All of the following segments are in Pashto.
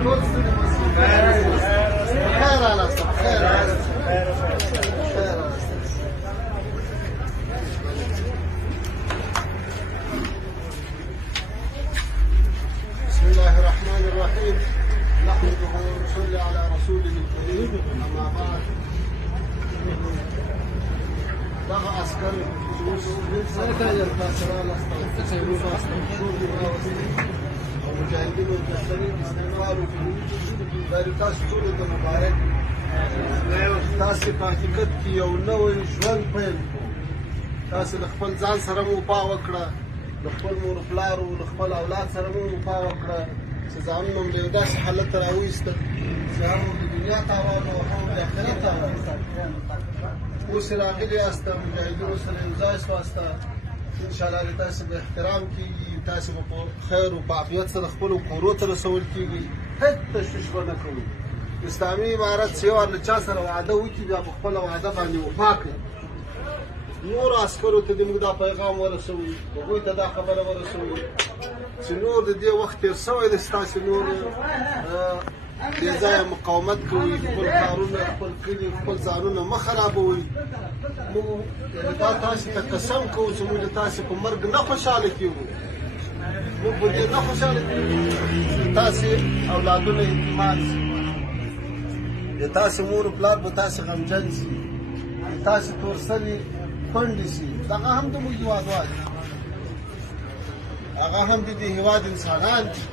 بسم الله الرحمن الرحيم نحمده ونصلي على رسوله الكريم أما بعد دغه عسكر مجاهدینو د شریک استعمالو دا تاسو ټول ته مبارک تاسو په حقیقت کې یو نوی ژوند پیل تاسو د خپل ځان سره مو وفا وکړه د خپل مور پلارو د خپل اولاد سره مو وفا وکړه چې ځانونه مو له داسې حالت ته راویستل چې هم د دنیا تاوان او هم د آخرت تاوان اوس راغلي یاست مجاهدینو سره یو ځای سواسته انشاءالله د تاسو به احترام کېږي تاسو به په خیر او په عافیت سره خپلو کورو ته رسول کېږي هېڅ تشویش به نه کوو اسلامي امارت چې یو وار له چا سره وعده وکړي بیا په خپله وعده باندې وفا کوي نورو عسکرو ته دې موږ دا پیغام ورسوو هغوی ته دا خبره ورسوو چې نور د دې وخت تېر شوی دی ستاسې نور بې ځایه مقاومت کوئ خپل کارونه خپل کلي خپل ځانونه مه خرابوئ موږ دا تاسې ته قسم کوو چې موږ د تاسې په مرګ نه خوشحاله کېږو موږ په دې نه خوشحاله کېږو چې تاسې اولادونه یتیمان شي د تاسې مور و پلار به تاسې غمجن شي د تاسې تورسلې کونډې شي دغه هم د موږ هېوادوال دي هغه هم د دې هېواد انسانان دي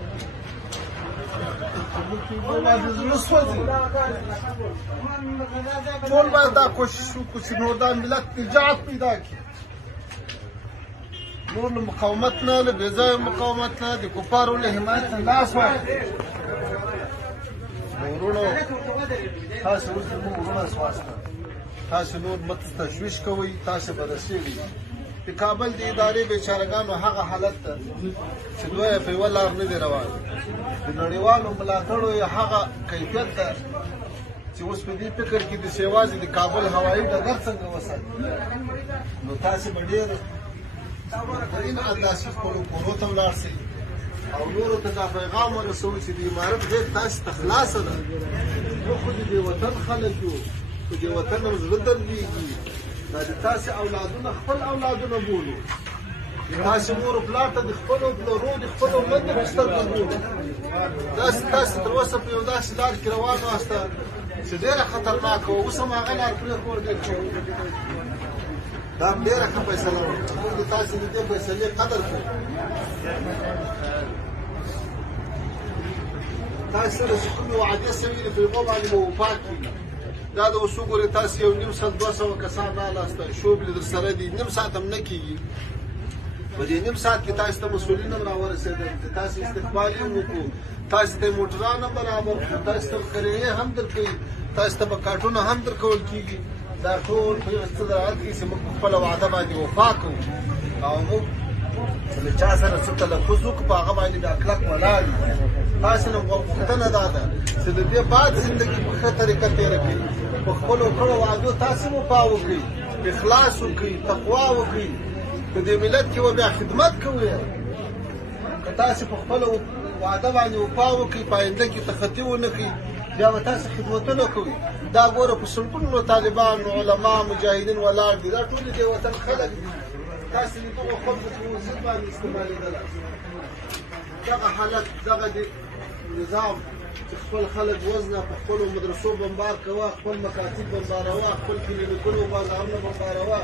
ټول باید زړه سوځي ټول باید دا کوشش وکړو چې نور دا ملت نجات پیدا کړي نور له مقاومت نه له بې ځایه مقاومت نه د کفارو له حمایت نه لاس واخلي ورونو تاسو اوس زموږ ورونه سواسته تاسو نور مه تشویش کوئ تاسو به رسېږئ د کابل د ادارې بیچارهګانو هغه حالت ته چې دوی یې په یوه لار نه دی روان د نړیوالو ملاتړو یې هغه کیفیت ده چې اوس په دې فکر کې دي چې یوازې د کابل هوایي ډګر څنګه وساتي نو تاسې به ډېر بهترین انداسې خپلو کورو ته ولاړ شئ او نورو ته دا پیغام ورسوو چې د امارت غېږ تاسې ته خلاصه ده موږ خو د دې وطن خلک یو په دې وطن هم زړه دردېږي دا د تاسې اولادونه خپل اولادونه بولو تاسې مور و پلار ته د خپلو پلرو د خپلو مندو په سترګه بولو داسې تاسې تر اوسه په یو داسې لار کې روان واسته چې ډېره خطرناکه وه اوس هم هغه لار پرېښودل دا ډېره ښه فیصله وه موږ د تاسې د دې فیصلې قدر کوو تاسې سره چې کومې وعدې شوي دي په هغو باندې به وفا کېږي دا د اوس وګورئ تاسې یو نیم ساعت 200 کسان رالاستل شوبلې در سره دي نیم ساعت هم نه کېږي په دې نیم ساعت کې تاسو ته مسؤلین هم راورسېدل چې تاسو استقبال یې وکړو تاسو ته موټران هم برابر کړو تاسو ته کرایې هم درکوي تاسو ته به کارټونه هم درکول کېږي دا ټول په یو استدراعات کې چې موږ په خپله وعده باندې وفا کوو او موږ چې له چا سره څه تلفظ وکړو په هغه باندې بیا کلک ولاړ یو تاسو نه غوښتنه دا ده چې د دې بعد زندګي په ښه طریقه تېره کړئ په خپلو کړو وعدو تاسې وفا وکړئ اخلاص وکړئ تقوا وکړئ په دې ملت کې به بیا خدمت کوئ که تاسې په خپله وعده باندې وفا وکړئ په آینده کې تخطي ونه کړئ بیا به تاسې خدمتونه کوئ دا ګوره په سلطنو طالبان علما مجاهدین ولاړ دي دا ټول د دې وطن خلک دي تاسې د دغو خلکو په وضعیت باندې استعمالېدله دغه حالت دغه د نظام چې خپل خلک وزنه په خپلو مدرسو بمبار کوه خپل مکاتب بمباروه خپل کلینیکونو بازارونه بمباروه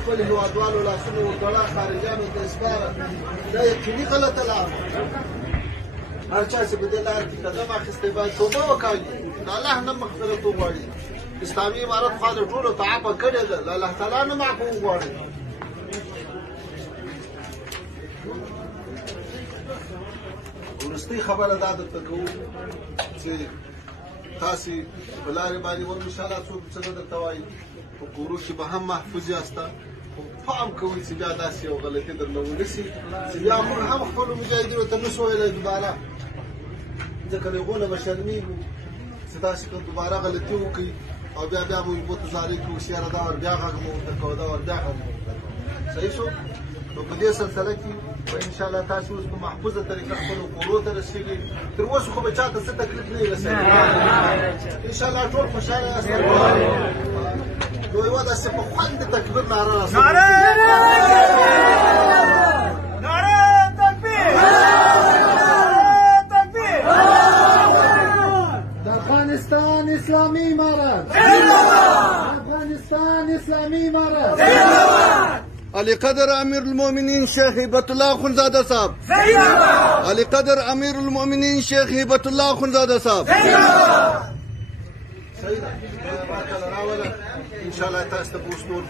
خپل هېوادوالو لاسونه ورتړه خارجیانو ته اسپاره دا یقیني غلطه لار هر چا چې په دې لار کې قدم اخیستی باید توبه وکاږي د الله نه مغفرت وغواړي اسلامي امارت خوا د ټولو ته عفه کړې ده له الله تعالی نه معفو وغواړي وروستۍ خبره دا درته کوو چې تاسې په لارې باندې ور انشاءالله څوک څه نه درته وایي په کورو کې به هم محفوظ یاسته خو پام کوئ چې بیا داسې یو غلطي درنه ونه شي چې بیا موږ هم خپلو مجاهدینو ته نه شو ویلی دوباره ځکه د هغو نه به شرمېږو چې تاسې که دوباره غلطي وکړئ او بیا مو اوبو ته زارۍ کوو چې یاره دا ور بیا غږ مو ورته کوه دا ور بیا غږ مو ورته کوه صحیح شو نو په دې سلسله کې به انشاءالله تاسو اوس په محفوظه طریقه خپلو کورو ته رسېږئ تر اوسه خو به چاته څه تکلیف نه وي رسېدلی انشاءالله ټول خوشحاله یاست نو یوه داسې په خوند د تکبیر ناره افغانستان اسلامی امارت افغانستان اسلامی امارت علی قدر امیر المؤمنین شیخ هیبت الله اخندزاده صاحب علی قدر امیر المؤمنین شیخ هیبت الله اخندزاده صاحب صحیح ده ان شاء الله تاسو ته اوس نور